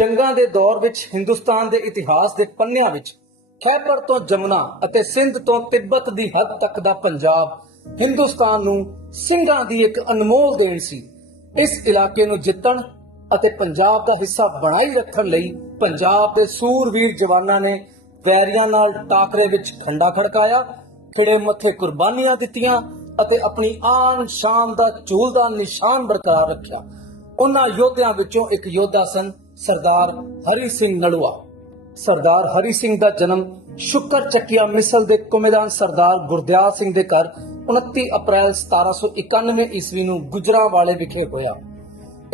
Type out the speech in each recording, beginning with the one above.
ਜੰਗਾਂ ਦੇ ਦੌਰ ਵਿੱਚ, ਹਿੰਦੁਸਤਾਨ ਦੇ ਇਤਿਹਾਸ ਦੇ ਪੰਨਿਆਂ ਵਿੱਚ, ਖੈਬਰ ਤੋਂ ਜਮਨਾ ਅਤੇ ਸਿੰਧ ਤੋਂ ਤਿੱਬਤ ਦੀ ਹੱਦ ਤੱਕ ਦਾ ਪੰਜਾਬ ਹਿੰਦੁਸਤਾਨ ਨੂੰ ਸਿੰਘਾਂ ਦੀ ਇੱਕ ਅਨਮੋਲ ਦੇਣ ਸੀ। ਇਸ ਇਲਾਕੇ ਨੂੰ ਜਿੱਤਣ ਅਤੇ ਪੰਜਾਬ ਦਾ ਹਿੱਸਾ ਬਣਾਈ ਰੱਖਣ ਲਈ ਪੰਜਾਬ ਦੇ ਸੂਰਵੀਰ ਜਵਾਨਾਂ ਨੇ ਵੈਰੀਆਂ ਨਾਲ ਟਾਕਰੇ ਵਿੱਚ ਖੰਡਾ ਖੜਕਾਇਆ, ਖਿੜੇ ਮੱਥੇ ਕੁਰਬਾਨੀਆਂ ਦਿੱਤੀਆਂ ਅਤੇ ਆਪਣੀ ਆਨ ਸ਼ਾਨ ਦਾ ਝੂਲਦਾ ਨਿਸ਼ਾਨ ਬਰਕਰਾਰ ਰੱਖਿਆ। ਉਹਨਾਂ ਯੋਧਿਆਂ ਵਿੱਚੋਂ ਇੱਕ ਯੋਧਾ ਸਨ ਸਰਦਾਰ ਹਰੀ ਸਿੰਘ ਨਲੂਆ। ਸਰਦਾਰ ਹਰੀ ਸਿੰਘ ਦਾ ਜਨਮ ਸ਼ੁਕਰ ਚੱਕੀਆ ਮਿਸਲ ਦੇ ਕੁਮੇਦਾਨ ਸਰਦਾਰ ਗੁਰਦਿਆਲ ਸਿੰਘ ਦੇ ਘਰ 29 ਅਪ੍ਰੈਲ 1791 ਈਸਵੀ ਨੂੰ ਗੁਜਰਾਂਵਾਲੇ ਵਿਖੇ ਹੋਇਆ।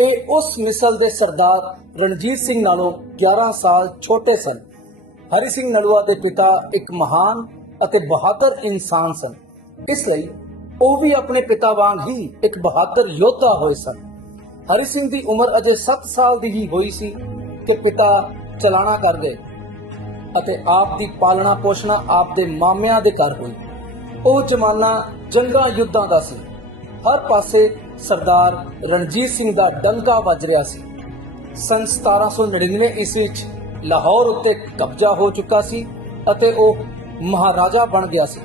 ਇਹ ਉਸ ਮਿਸਲ ਦੇ ਸਰਦਾਰ ਰਣਜੀਤ ਸਿੰਘ ਨਾਲੋਂ 11 ਸਾਲ ਛੋਟੇ ਸਨ। ਹਰੀ ਸਿੰਘ ਨਲੂਆ ਦੇ ਪਿਤਾ ਇੱਕ ਮਹਾਨ ਅਤੇ ਬਹਾਦਰ ਇਨਸਾਨ ਸਨ। ਇਸ ਲਈ ਉਹ ਵੀ ਆਪਣੇ ਪਿਤਾ ਵਾਂਗ ਹੀ ਇੱਕ ਬਹਾਦਰ ਯੋਧਾ ਹੋਏ ਸਨ। ਹਰੀ ਸਿੰਘ ਦੀ ਉਮਰ ਅਜੇ 7 ਸਾਲ ਦੀ ਹੀ ਹੋਈ ਸੀ ਕਿ ਪਿਤਾ ਚਲਾਣਾ ਕਰ ਗਏ ਅਤੇ ਆਪ ਦੀ ਪਾਲਣਾ ਪੋਸ਼ਣਾ ਆਪ ਦੇ ਮਾਮਿਆਂ ਦੇ ਘਰ ਹੋਈ। ਉਹ ਜ਼ਮਾਨਾ ਜੰਗਾਂ ਯੁੱਧਾਂ ਦਾ ਸੀ। ਹਰ ਪਾਸੇ ਸਰਦਾਰ ਰਣਜੀਤ ਸਿੰਘ ਦਾ ਡੰਕਾ ਵੱਜ ਰਿਹਾ ਸੀ। ਸਨ 1799 ਈਸਵੀ ਵਿੱਚ ਲਾਹੌਰ ਉੱਤੇ ਕਬਜ਼ਾ ਹੋ ਚੁੱਕਾ ਸੀ ਅਤੇ ਉਹ ਮਹਾਰਾਜਾ ਬਣ ਗਿਆ ਸੀ।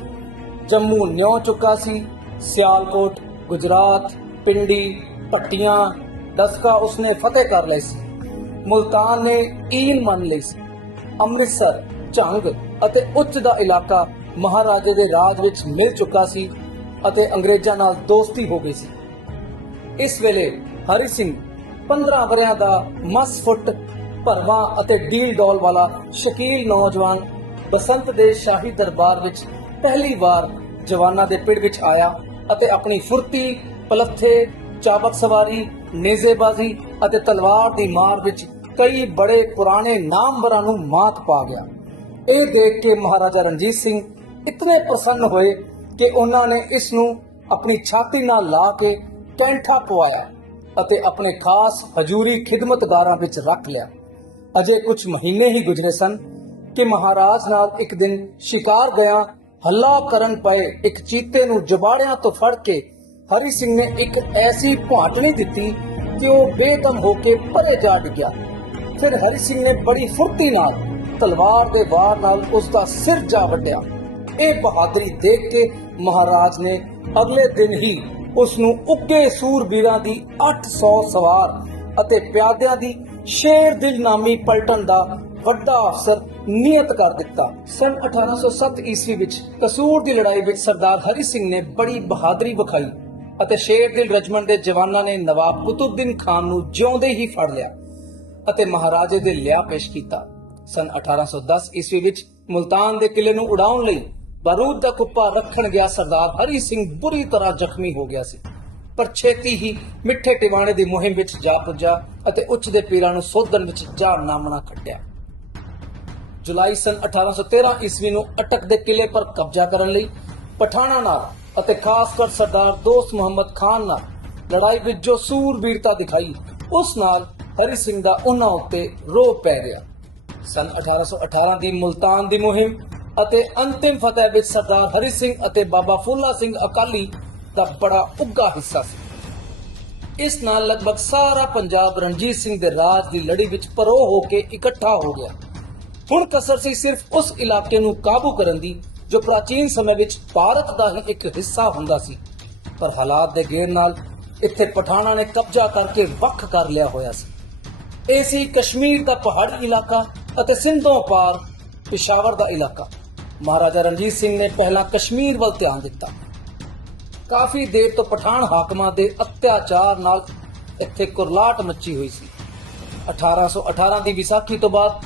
ਜੰਮੂ ਨਿਉ ਚੁੱਕਾ ਸੀ। ਸਿਆਲਕੋਟ, ਗੁਜਰਾਤ, ਪਿੰਡੀ, ਪੱਟੀਆਂ ਦਸਕਾ ਉਸਨੇ ਫਤਿਹ ਕਰ ਲਏ ਸੀ। ਮੁਲਤਾਨ ਨੇ ਈਨ ਮੰਨ ਲਈ ਸੀ। ਅੰਮ੍ਰਿਤਸਰ, ਝੰਗ ਅਤੇ ਉੱਚ ਦਾ ਇਲਾਕਾ ਮਹਾਰਾਜੇ ਦੇ ਰਾਜ ਵਿੱਚ ਮਿਲ ਚੁੱਕਾ ਸੀ ਅਤੇ ਅੰਗਰੇਜ਼ਾਂ ਨਾਲ ਦੋਸਤੀ ਹੋ ਗਈ ਸੀ। ਇਸ ਵੇਲੇ ਹਰੀ ਸਿੰਘ 15 ਵਰਿਆਂ ਦਾ ਮਸਫੁੱਟ ਭਰਵਾਂ ਅਤੇ ਡੀਲ ਡੋਲ ਵਾਲਾ ਸ਼ਕੀਲ ਨੌਜਵਾਨ ਬਸੰਤ ਦੇ ਸ਼ਾਹੀ ਦਰਬਾਰ ਵਿੱਚ ਪਹਿਲੀ ਵਾਰ ਜਵਾਨਾਂ ਦੇ ਪਿੜ ਵਿੱਚ ਆਇਆ ਅਤੇ ਆਪਣੀ ਫੁਰਤੀ, ਪਲੱਥੇ ਚਾਬਕ ਸਵਾਰੀ ਨੇਜ਼ੇਬਾਜ਼ੀ ਅਤੇ ਤਲਵਾਰ ਦੀ ਮਾਰ ਵਿੱਚ ਕਈ ਬੜੇ ਪੁਰਾਣੇ ਨਾਮਵਰਾਂ ਨੂੰ ਮਾਤ ਪਾ ਗਿਆ। ਇਹ ਦੇਖ ਕੇ ਮਹਾਰਾਜਾ ਰਣਜੀਤ ਸਿੰਘ ਇਤਨੇ ਪ੍ਰਸੰਨ ਹੋਏ ਕਿ ਉਹਨਾਂ ਨੇ ਇਸ ਨੂੰ ਆਪਣੀ ਛਾਤੀ ਨਾਲ ਲਾ ਕੇ ਕੈਂਠਾ ਪਵਾਇਆ ਅਤੇ ਆਪਣੇ ਖਾਸ ਹਜੂਰੀ ਖਿਦਮਤਗਾਰਾਂ ਵਿੱਚ ਰੱਖ ਲਿਆ। ਅਜੇ ਕੁਝ ਮਹੀਨੇ ਹੀ ਗੁਜ਼ਰੇ ਸਨ ਕਿ ਮਹਾਰਾਜ ਨਾਲ ਇੱਕ ਦਿਨ ਸ਼ਿਕਾਰ ਗਿਆ, ਹੱਲਾ ਕਰਨ ਪਏ ਇੱਕ ਚੀਤੇ ਨੂੰ ਜਬਾੜਿਆਂ ਤੋਂ ਫੜ ਕੇ ਹਰੀ ਸਿੰਘ ਨੇ ਇੱਕ ਐਸੀ ਭਾਟਣੀ ਦਿੱਤੀ ਕਿ ਉਹ ਬੇਦਮ ਹੋ ਕੇ ਪਰੇ ਜਾ ਡਿੱਗਿਆ। ਫਿਰ ਹਰੀ ਸਿੰਘ ਨੇ ਬੜੀ ਫੁਰਤੀ ਨਾਲ ਤਲਵਾਰ ਦੇ ਵਾਰ ਨਾਲ ਉਸ ਦਾ ਸਿਰ ਜਾ ਵੱਢਿਆ। ਇਹ ਬਹਾਦਰੀ ਦੇਖ ਕੇ ਮਹਾਰਾਜ ਨੇ ਅਗਲੇ ਦਿਨ ਹੀ ਉਸ ਨੂੰ ਉੱਗੇ ਸੂਰਬੀਰਾਂ ਦੀ 800 ਸਵਾਰ ਅਤੇ ਪਿਆਦਿਆਂ ਦੀ ਸ਼ੇਰ ਦਿਲ ਨਾਮੀ ਪਲਟਨ ਦਾ ਵੱਡਾ ਅਫਸਰ ਨਿਯਤ ਕਰ ਦਿੱਤਾ। ਸਨ 1807 ਈਸਵੀ ਵਿੱਚ ਕਸੂਰ ਦੀ ਲੜਾਈ ਵਿੱਚ ਸਰਦਾਰ ਹਰੀ ਸਿੰਘ ਨੇ ਬੜੀ ਬਹਾਦਰੀ ਵਿਖਾਈ। ਅਤੇ ਸ਼ੇਰ ਰਜਮਨ ਦੇ ਜਵਾਨਾਂ ਨੇ ਨਵਾਬ ਕੁਤੁਬਦੀਨ ਖਾਨ ਨੂੰ ਜਿਉਂਦੇ ਹੀ ਫੜ ਲਿਆ ਅਤੇ ਮਹਾਰਾਜੇ ਦੇ ਲਿਆ ਪੇਸ਼ ਕੀਤਾ। ਸਨ 1810 ਈਸਵੀ ਵਿੱਚ ਮੁਲਤਾਨ ਦੇ ਕਿਲੇ ਨੂੰ ਉਡਾਉਣ ਲਈ ਬਾਰੂਦ ਦਾ ਕੁੱਪਾ ਰੱਖਣ ਗਿਆ ਸਰਦਾਰ ਹਰੀ ਸਿੰਘ ਬੁਰੀ ਤਰ੍ਹਾਂ ਜ਼ਖਮੀ ਹੋ ਗਿਆ ਸੀ। ਪਰ ਛੇਤੀ ਹੀ ਮਿੱਠੇ ਟਿਵਾਣੇ ਦੀ ਮੁਹਿੰਮ ਵਿੱਚ ਜਾ ਪੁੱਜਾ ਅਤੇ ਉੱਚ ਦੇ ਪੀਰਾਂ ਨੂੰ ਸੋਧਣ ਵਿੱਚ ਜਾ ਨਾਮਣਾ ਖੱਟਿਆ ਜੁਲਾਈ ਸਨ 1813 ਈਸਵੀ ਨੂੰ ਅਟਕ ਦੇ ਕਿਲੇ ਪਰ ਕਬਜ਼ਾ ਕਰਨ ਲਈ ਪਠਾਣਾ ਨਾਲ ਅਤੇ ਖਾਸ ਕਰ ਸਰਦਾਰ ਦੋਸਤ ਮੁਹੰਮਦ ਖਾਨ ਨਾਲ ਲੜਾਈ ਵਿੱਚ ਜੋ ਸੂਰਬੀਰਤਾ ਦਿਖਾਈ, ਉਸ ਨਾਲ ਹਰੀ ਸਿੰਘ ਦਾ ਉਹਨਾਂ ਉੱਤੇ ਰੋਹ ਪੈ ਗਿਆ ਸਨ 1818 ਦੀ ਮੁਲਤਾਨ ਦੀ ਮੁਹਿੰਮ ਅਤੇ ਅੰਤਿਮ ਫਤਿਹ ਵਿੱਚ ਸਰਦਾਰ ਹਰੀ ਸਿੰਘ ਅਤੇ ਬਾਬਾ ਫੂਲਾ ਸਿੰਘ ਅਕਾਲੀ ਦਾ ਬੜਾ ਉੱਗਾ ਹਿੱਸਾ ਸੀ। ਇਸ ਨਾਲ ਲਗਭਗ ਸਾਰਾ ਪੰਜਾਬ ਰਣਜੀਤ ਸਿੰਘ ਦੇ ਰਾਜ ਦੀ ਲੜੀ ਵਿੱਚ ਪਰੋ ਹੋ ਕੇ ਇਕੱਠਾ ਹੋ ਗਿਆ। ਹੁਣ ਕਸਰ ਸੀ ਸਿਰਫ ਉਸ ਇਲਾਕੇ ਨੂੰ ਕਾਬੂ ਕਰਨ ਦੀ ਜੋ ਪ੍ਰਾਚੀਨ ਸਮੇਂ ਵਿੱਚ ਭਾਰਤ ਦਾ ਹੀ ਇੱਕ ਹਿੱਸਾ ਹੁੰਦਾ ਸੀ। ਪਰ ਹਾਲਾਤ ਦੇ ਗੇੜ ਨਾਲ ਇੱਥੇ ਪਠਾਣਾ ਨੇ ਕਬਜ਼ਾ ਕਰਕੇ ਵੱਖ ਕਰ ਲਿਆ ਹੋਇਆ ਸੀ। ਇਹ ਸੀ ਕਸ਼ਮੀਰ ਦਾ ਪਹਾੜੀ ਇਲਾਕਾ ਅਤੇ ਸਿੰਧੋਂ ਪਾਰ ਪਿਸ਼ਾਵਰ ਦਾ ਇਲਾਕਾ। ਮਹਾਰਾਜਾ ਰਣਜੀਤ ਸਿੰਘ ਨੇ ਪਹਿਲਾਂ ਕਸ਼ਮੀਰ ਵੱਲ ਧਿਆਨ ਦਿੱਤਾ। ਕਾਫੀ ਦੇਰ ਤੋਂ ਪਠਾਨ ਹਾਕਮਾਂ ਦੇ ਅਤਿਆਚਾਰ ਨਾਲ ਇੱਥੇ ਕੁਰਲਾਟ ਮੱਚੀ ਹੋਈ ਸੀ। 1818 ਦੀ ਵਿਸਾਖੀ ਤੋਂ ਬਾਅਦ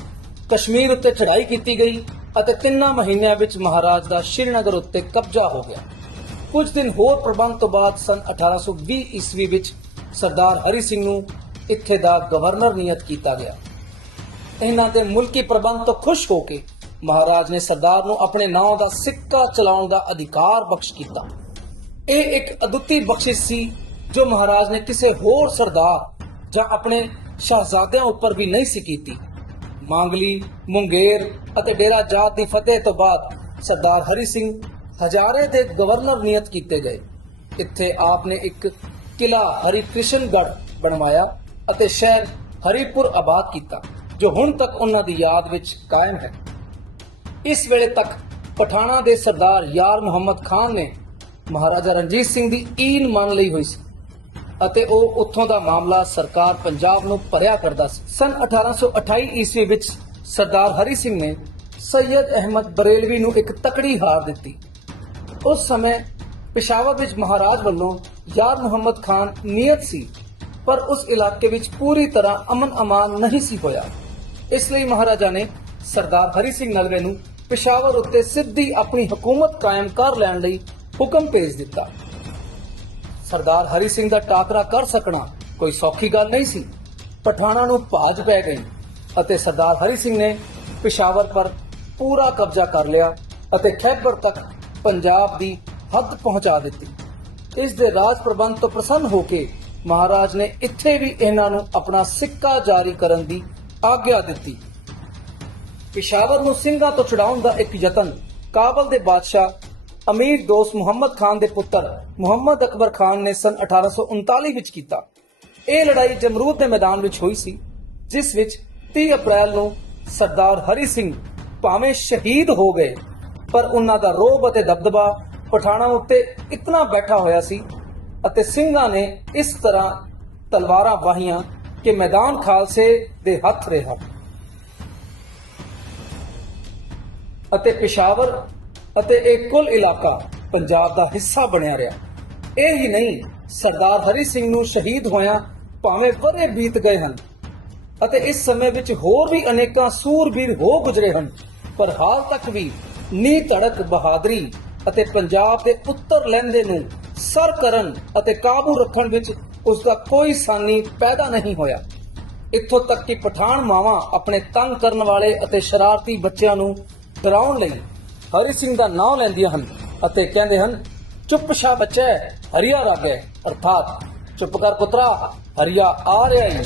ਕਸ਼ਮੀਰ ਉੱਤੇ ਚੜ੍ਹਾਈ ਕੀਤੀ ਗਈ। ਅਤੇ ਤਿੰਨਾਂ ਮਹੀਨਿਆਂ ਵਿੱਚ ਮਹਾਰਾਜ ਦਾ ਸ਼੍ਰੀਨਗਰ ਉੱਤੇ ਕਬਜ਼ਾ ਹੋ ਗਿਆ। ਕੁਝ ਦਿਨ ਹੋਰ ਪ੍ਰਬੰਧ ਤੋਂ ਬਾਅਦ ਸਨ 1820 ਈਸਵੀ ਵਿੱਚ ਸਰਦਾਰ ਹਰੀ ਸਿੰਘ ਨੂੰ ਇੱਥੇ ਦਾ ਗਵਰਨਰ ਨਿਯਤ ਕੀਤਾ ਗਿਆ। ਇਹਨਾਂ ਦੇ ਮੁਲਕੀ ਪ੍ਰਬੰਧ ਤੋਂ ਖੁਸ਼ ਹੋ ਕੇ ਮਹਾਰਾਜ ਨੇ ਸਰਦਾਰ ਨੂੰ ਆਪਣੇ ਨਾਂ ਦਾ ਸਿੱਕਾ ਚਲਾਉਣ ਦਾ ਅਧਿਕਾਰ ਬਖਸ਼ ਕੀਤਾ। ਇਹ ਇੱਕ ਅਦੁੱਤੀ ਬਖਸ਼ਿਸ਼ ਸੀ ਜੋ ਮਹਾਰਾਜ ਨੇ ਕਿਸੇ ਹੋਰ ਸਰਦਾਰ ਜਾਂ ਆਪਣੇ ਸ਼ਹਿਜ਼ਾਦਿਆਂ ਉੱਪਰ ਵੀ ਨਹੀਂ ਸੀ ਕੀਤੀ। ਮਾਂਗਲੀ, ਮੁੰਗੇਰ ਅਤੇ ਡੇਰਾ ਜਾਤ ਦੀ ਫਤਿਹ ਤੋਂ ਬਾਅਦ ਸਰਦਾਰ ਹਰੀ ਸਿੰਘ ਹਜ਼ਾਰੇ ਦੇ ਗਵਰਨਰ ਨਿਯਤ ਕੀਤੇ ਗਏ। ਇੱਥੇ ਆਪ ਨੇ ਇੱਕ ਕਿਲਾ ਹਰੀ ਕ੍ਰਿਸ਼ਨਗੜ੍ਹ ਬਣਵਾਇਆ ਅਤੇ ਸ਼ਹਿਰ ਹਰੀਪੁਰ ਆਬਾਦ ਕੀਤਾ, ਜੋ ਹੁਣ ਤੱਕ ਉਹਨਾਂ ਦੀ ਯਾਦ ਵਿੱਚ ਕਾਇਮ ਹੈ। ਇਸ ਵੇਲੇ ਤੱਕ ਪਠਾਣਾ ਦੇ ਸਰਦਾਰ ਯਾਰ ਮੁਹੰਮਦ ਖਾਨ ਨੇ ਮਹਾਰਾਜਾ ਰਣਜੀਤ ਸਿੰਘ ਦੀ ਈਨ ਮੰਨ ਲਈ ਹੋਈ ਸੀ। ਅਤੇ ਉਹ ਉੱਥੋਂ ਦਾ ਮਾਮਲਾ ਸਰਕਾਰ ਪੰਜਾਬ ਨੂੰ ਭਰਿਆ ਕਰਦਾ ਸੀ। ਸਨ 1828 ਈਸਵੀ ਵਿੱਚ ਸਰਦਾਰ ਹਰੀ ਸਿੰਘ ਨੇ ਸੈਯਦ ਅਹਿਮਦ ਬਰੇਲਵੀ ਨੂੰ ਇੱਕ ਤਕੜੀ ਹਾਰ ਦਿੱਤੀ। ਉਸ ਸਮੇਂ ਪਿਸ਼ਾਵਰ ਵਿੱਚ ਮਹਾਰਾਜ ਵੱਲੋਂ ਯਾਰ ਮੁਹੰਮਦ ਖਾਨ ਨਿਯਤ ਸੀ, ਪਰ ਉਸ ਇਲਾਕੇ ਵਿੱਚ ਪੂਰੀ ਤਰ੍ਹਾਂ ਅਮਨ ਅਮਾਨ ਨਹੀਂ ਸੀ ਹੋਇਆ। ਇਸ ਲਈ ਮਹਾਰਾਜਾ ਨੇ ਸਰਦਾਰ ਹਰੀ ਸਿੰਘ ਨਲਵੇ ਨੂੰ ਪਿਸ਼ਾਵਰ ਉੱਤੇ ਸਿੱਧੀ ਆਪਣੀ ਹਕੂਮਤ ਕਾਇਮ ਕਰ ਲੈਣ ਲਈ ਹੁਕਮ ਭੇਜ ਦਿੱਤਾ। ਸਰਦਾਰ ਹਰੀ ਸਿੰਘ ਦਾ ਟਾਕਰਾ ਕਰ ਸਕਣਾ ਕੋਈ ਸੌਖੀ ਗੱਲ ਨਹੀਂ ਸੀ। ਪਠਾਣਾ ਨੂੰ ਭਾਜ ਪੈ ਗਈ ਅਤੇ ਸਰਦਾਰ ਹਰੀ ਸਿੰਘ ਨੇ ਪਿਸ਼ਾਵਰ ਪਰ ਪੂਰਾ ਕਬਜ਼ਾ ਕਰ ਲਿਆ ਅਤੇ ਖੈਬਰ ਤੱਕ ਪੰਜਾਬ ਦੀ ਹੱਦ ਪਹੁੰਚਾ ਦਿੱਤੀ। ਇਸ ਦੇ ਰਾਜ ਪ੍ਰਬੰਧ ਤੋਂ ਪ੍ਰਸੰਨ ਹੋ ਕੇ ਮਹਾਰਾਜ ਨੇ ਇੱਥੇ ਵੀ ਇਹਨਾਂ ਨੂੰ ਆਪਣਾ ਸਿੱਕਾ ਜਾਰੀ ਕਰਨ ਦੀ ਆਗਿਆ ਦਿੱਤੀ। ਪਿਸ਼ਾਵਰ ਨੂੰ ਸਿੰਘਾਂ ਤੋਂ ਛੁਡਾਉਣ ਦਾ ਇੱਕ ਯਤਨ ਕਾਬਲ ਦੇ ਬਾਦਸ਼ਾਹ ਅਮੀਰ ਦੋਸਤ ਮੁਹੰਮਦ ਖਾਨ ਦੇ ਪੁੱਤਰ ਮੁਹੰਮਦ ਅਕਬਰ ਖਾਨ ਨੇ ਸਨ 1839 ਵਿੱਚ ਕੀਤਾ। ਇਹ ਲੜਾਈ ਜਮਰੂਦ ਦੇ ਮੈਦਾਨ ਵਿੱਚ ਹੋਈ ਸੀ, ਜਿਸ ਵਿੱਚ 30 ਅਪ੍ਰੈਲ ਨੂੰ ਸਰਦਾਰ ਹਰੀ ਸਿੰਘ ਭਾਵੇਂ ਸ਼ਹੀਦ ਹੋ ਗਏ, ਪਰ ਉਹਨਾਂ ਦਾ ਰੋਬ ਅਤੇ ਦਬਦਬਾ ਪਠਾਣਾ ਉੱਤੇ ਇਤਨਾ ਬੈਠਾ ਹੋਇਆ ਸੀ ਅਤੇ ਸਿੰਘਾਂ ਨੇ ਇਸ ਤਰ੍ਹਾਂ ਤਲਵਾਰਾਂ ਵਾਹੀਆਂ ਕਿ ਮੈਦਾਨ ਖਾਲਸੇ ਦੇ ਹੱਥ ਰਿਹਾ। ਅਤੇ ਪਿਸ਼ਾਵਰ ਅਤੇ ਇਹ ਕੁੱਲ ਇਲਾਕਾ ਪੰਜਾਬ ਦਾ ਹਿੱਸਾ ਬਣਿਆ ਰਿਹਾ। ਇਹ ਹੀ ਨਹੀਂ, ਸਰਦਾਰ ਹਰੀ ਸਿੰਘ ਨੂੰ ਸ਼ਹੀਦ ਹੋਇਆ ਭਾਵੇਂ ਵਰੇ ਬੀਤ ਗਏ ਹਨ ਅਤੇ ਇਸ ਸਮੇਂ ਵਿੱਚ ਹੋਰ ਵੀ ਅਨੇਕਾਂ ਸੂਰਬੀਰ ਹੋ ਗੁਜ਼ਰੇ ਹਨ, ਪਰ ਹਾਲ ਤੱਕ ਵੀ ਨੀ ਧੜਕ ਬਹਾਦਰੀ ਅਤੇ ਪੰਜਾਬ ਦੇ ਉੱਤਰ ਲਹਿੰਦੇ ਨੂੰ ਸਰ ਕਰਨ ਅਤੇ ਕਾਬੂ ਰੱਖਣ ਵਿੱਚ ਉਸ ਦਾ ਕੋਈ ਸਾਨੀ ਪੈਦਾ ਨਹੀਂ ਹੋਇਆ। ਇੱਥੋਂ ਤੱਕ ਕਿ ਪਠਾਨ ਮਾਵਾਂ ਆਪਣੇ ਤੰਗ ਕਰਨ ਵਾਲੇ ਅਤੇ ਸ਼ਰਾਰਤੀ ਬੱਚਿਆਂ ਨੂੰ ਡਰਾਉਣ ਲਈ ਹਰੀ ਸਿੰਘ ਦਾ ਨਾਮ ਲੈਂਦੀਆਂ ਹਨ ਅਤੇ ਕਹਿੰਦੇ ਹਨ, ਚੁੱਪ ਸ਼ਾ ਬੱਚੇ, ਹਰੀਆ ਰਾਗੇ, ਅਰਥਾਤ ਚੁੱਪ ਕਰ ਪੁੱਤਰਾ, ਹਰੀਆ ਆ ਰਿਹਾ ਹੈ